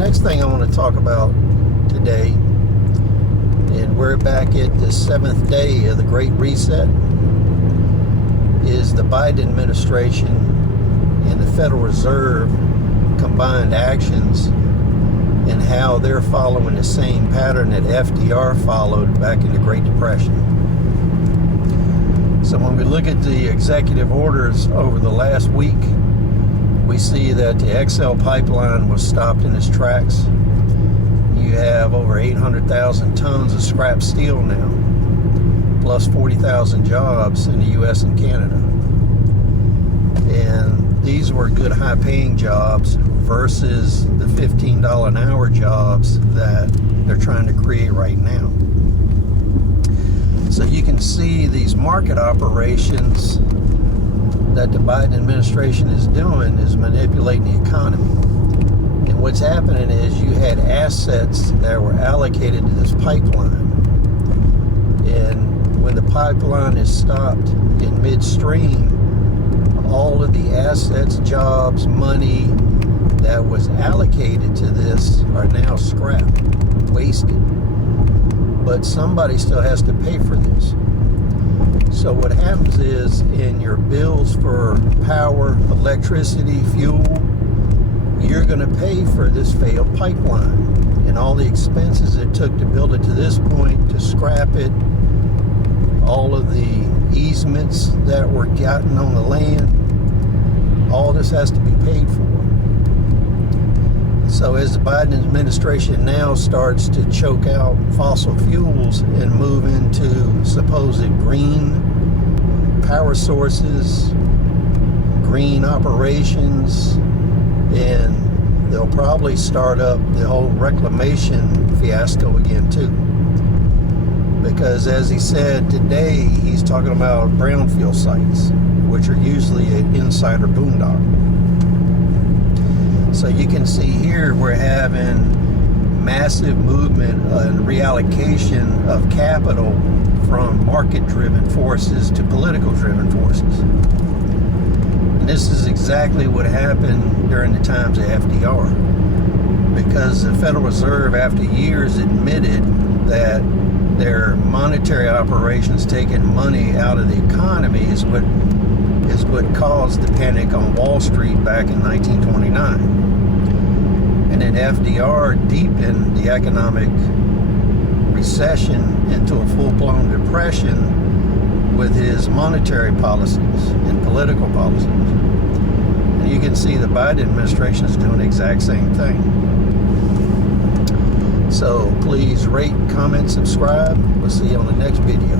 next thing I want to talk about today, and we're back at the 7th day of the Great Reset, is the Biden administration and the Federal Reserve combined actions and how they're following the same pattern that FDR followed back in the Great Depression. So when we look at the executive orders over the last week, we see that the XL pipeline was stopped in its tracks. You have over 800,000 tons of scrap steel now, plus 40,000 jobs in the U.S. and Canada. And these were good high-paying jobs versus the $15 an hour jobs that they're trying to create right now. So you can see these market operations that the Biden administration is doing is manipulating the economy. And what's happening is you had assets that were allocated to this pipeline. And when the pipeline is stopped in midstream, all of the assets, jobs, money that was allocated to this are now scrapped, wasted. But somebody still has to pay for this. So what happens is in your bills for power, electricity, fuel, you're going to pay for this failed pipeline and all the expenses it took to build it to this point, to scrap it, all of the easements that were gotten on the land, all this has to be paid for. So as the Biden administration now starts to choke out fossil fuels and move into supposed green power sources, green operations, and they'll probably start up the whole reclamation fiasco again too. Because as he said today, he's talking about brownfield sites, which are usually an insider boondock. So you can see here we're having massive movement and reallocation of capital from market-driven forces to political-driven forces. And this is exactly what happened during the times of FDR. Because the Federal Reserve, after years, admitted that their monetary operations taking money out of the economy is what caused the panic on Wall Street back in 1929. And then FDR deepened the economic recession into a full-blown depression with his monetary policies and political policies. And you can see the Biden administration is doing the exact same thing. So please rate, comment, subscribe. We'll see you on the next video.